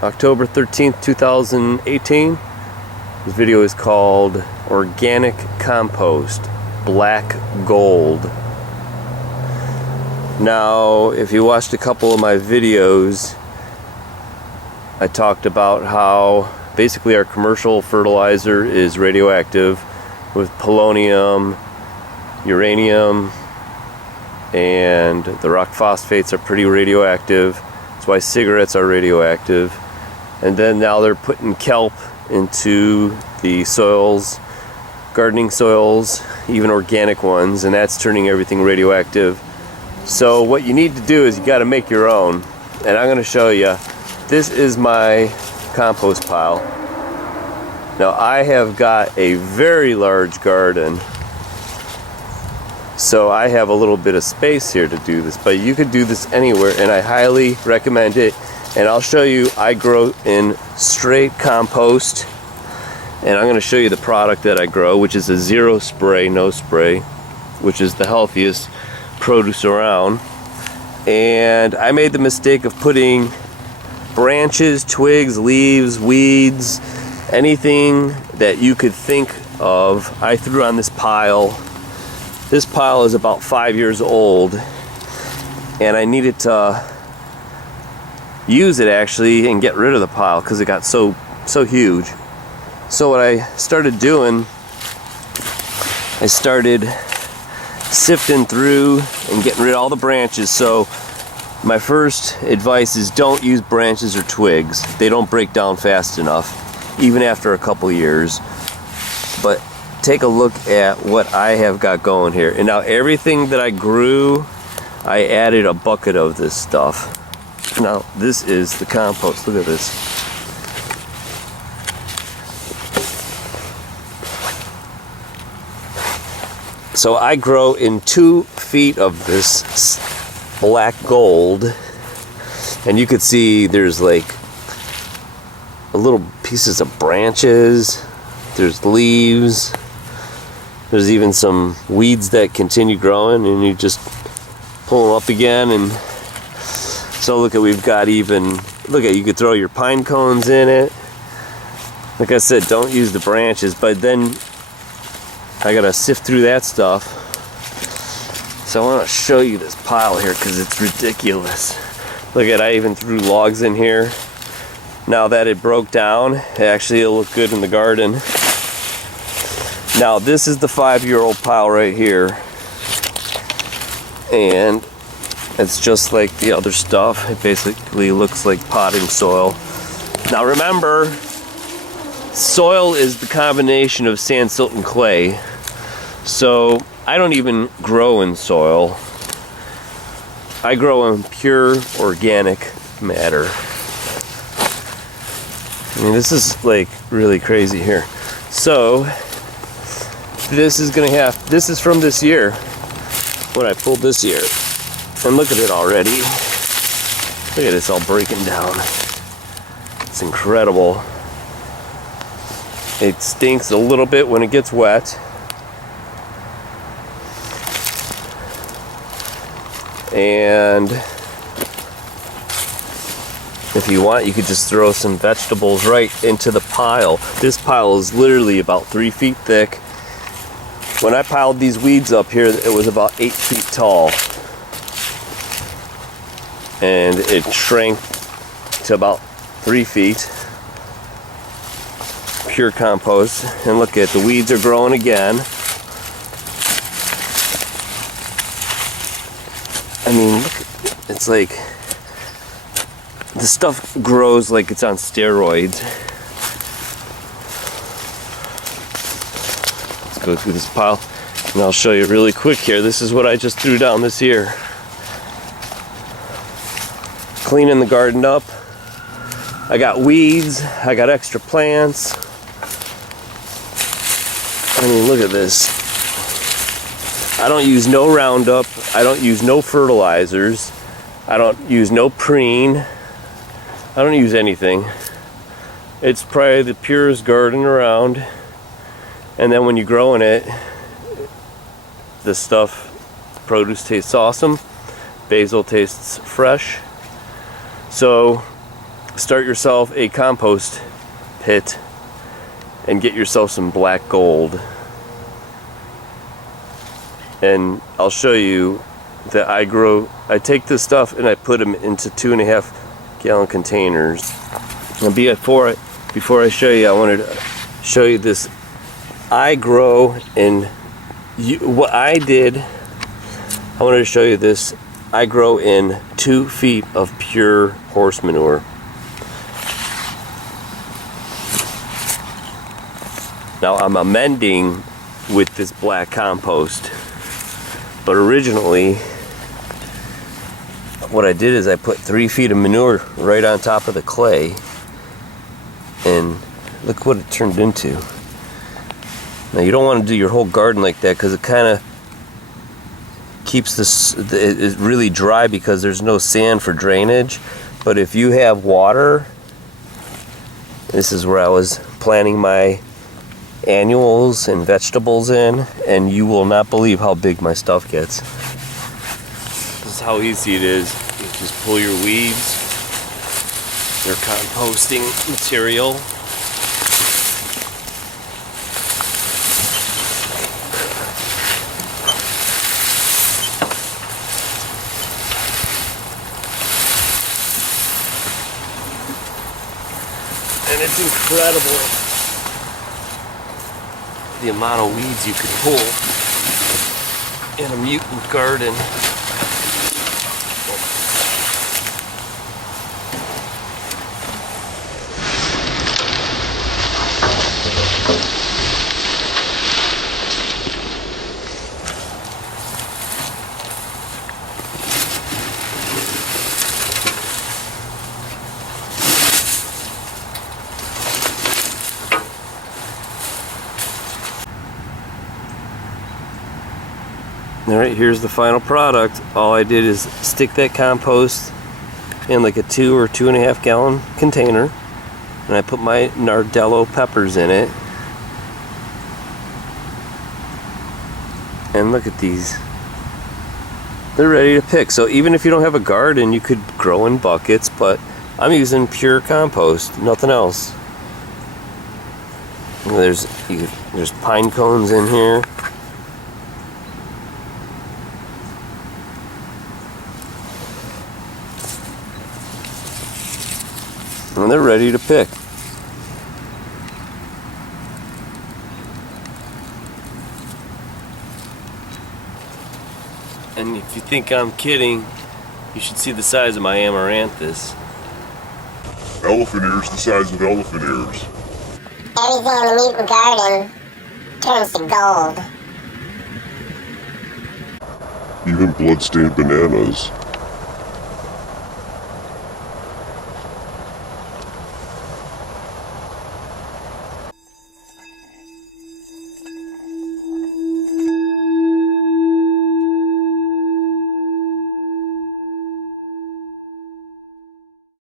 October 13th, 2018. This video is called Organic Compost Black Gold. Now, if you watched a couple of my videos, I talked about how basically our commercial fertilizer is radioactive with polonium, uranium, and the rock phosphates are pretty radioactive. That's why cigarettes are radioactive. And then now they're putting kelp into the soils, gardening soils, even organic ones, and that's turning everything radioactive. So what you need to do is you got to make your own, and I'm going to show you. This is my compost pile. Now I have got a very large garden, so I have a little bit of space here to do this, but you could do this anywhere, and I highly recommend it. And I'll show you, I grow in straight compost, and I'm going to show you the product that I grow, which is a zero spray, no spray, which is the healthiest produce around. And I made the mistake of putting branches, twigs, leaves, weeds, anything that you could think of, I threw on this pile. This pile is about 5 years old, and I needed to use it actually and get rid of the pile because it got so huge. So what I started doing, I started sifting through and getting rid of all the branches. So my first advice is don't use branches or twigs. They don't break down fast enough, even after a couple years. But take a look at what I have got going here. And now everything that I grew, I added a bucket of this stuff. Now this is the compost. Look at this. So I grow in 2 feet of this black gold, and you could see there's like little pieces of branches, there's leaves, there's even some weeds that continue growing, and you just pull them up again. And so look at, we've got even, look at, you could throw your pine cones in it. Like I said, don't use the branches, but then I gotta sift through that stuff. So I want to show you this pile here because it's ridiculous. Look at, I even threw logs in here. Now that it broke down, actually it'll look good in the garden. Now this is the 5-year-old pile right here, and it's just like the other stuff. It basically looks like potting soil. Now remember, soil is the combination of sand, silt, and clay. So I don't even grow in soil. I grow in pure organic matter. I mean, this is like really crazy here. So this is gonna have, this is from this year, when I pulled this year. And look at it already. Look at this all breaking down. It's incredible. It stinks a little bit when it gets wet. And if you want, you could just throw some vegetables right into the pile. This pile is literally about 3 feet thick. When I piled these weeds up here, it was about 8 feet tall. And it shrank to about 3 feet. Pure compost. And look at, the weeds are growing again. I mean, look, it's like the stuff grows like it's on steroids. Let's go through this pile and I'll show you really quick here. This is what I just threw down this year. Cleaning the garden up. I got weeds, I got extra plants. I mean, look at this. I don't use no Roundup, I don't use no fertilizers, I don't use no preen, I don't use anything. It's probably the purest garden around. And then when you grow in it, the stuff, produce tastes awesome, basil tastes fresh. So start yourself a compost pit and get yourself some black gold. And I'll show you that I take this stuff and I put them into 2.5 gallon containers. And before I show you, I wanted to show you this. I grow in, what I did, I wanted to show you this. I grow in 2 feet of pure horse manure. Now I'm amending with this black compost, but originally what I did is I put 3 feet of manure right on top of the clay, and look what it turned into. Now you don't want to do your whole garden like that because it kind of keeps it really dry because there's no sand for drainage. But if you have water, this is where I was planting my annuals and vegetables in, and you will not believe how big my stuff gets. This is how easy it is. You just pull your weeds. They're composting material. And it's incredible the amount of weeds you could pull in a mutant garden. Alright, here's the final product. All I did is stick that compost in like a 2 or 2.5 gallon container, and I put my nardello peppers in it. And look at these. They're ready to pick. So even if you don't have a garden, you could grow in buckets, but I'm using pure compost, nothing else. There's pine cones in here. And they're ready to pick. And if you think I'm kidding, you should see the size of my amaranthus. Elephant ears the size of elephant ears. Everything in the mutant garden turns to gold. Even blood-stained bananas.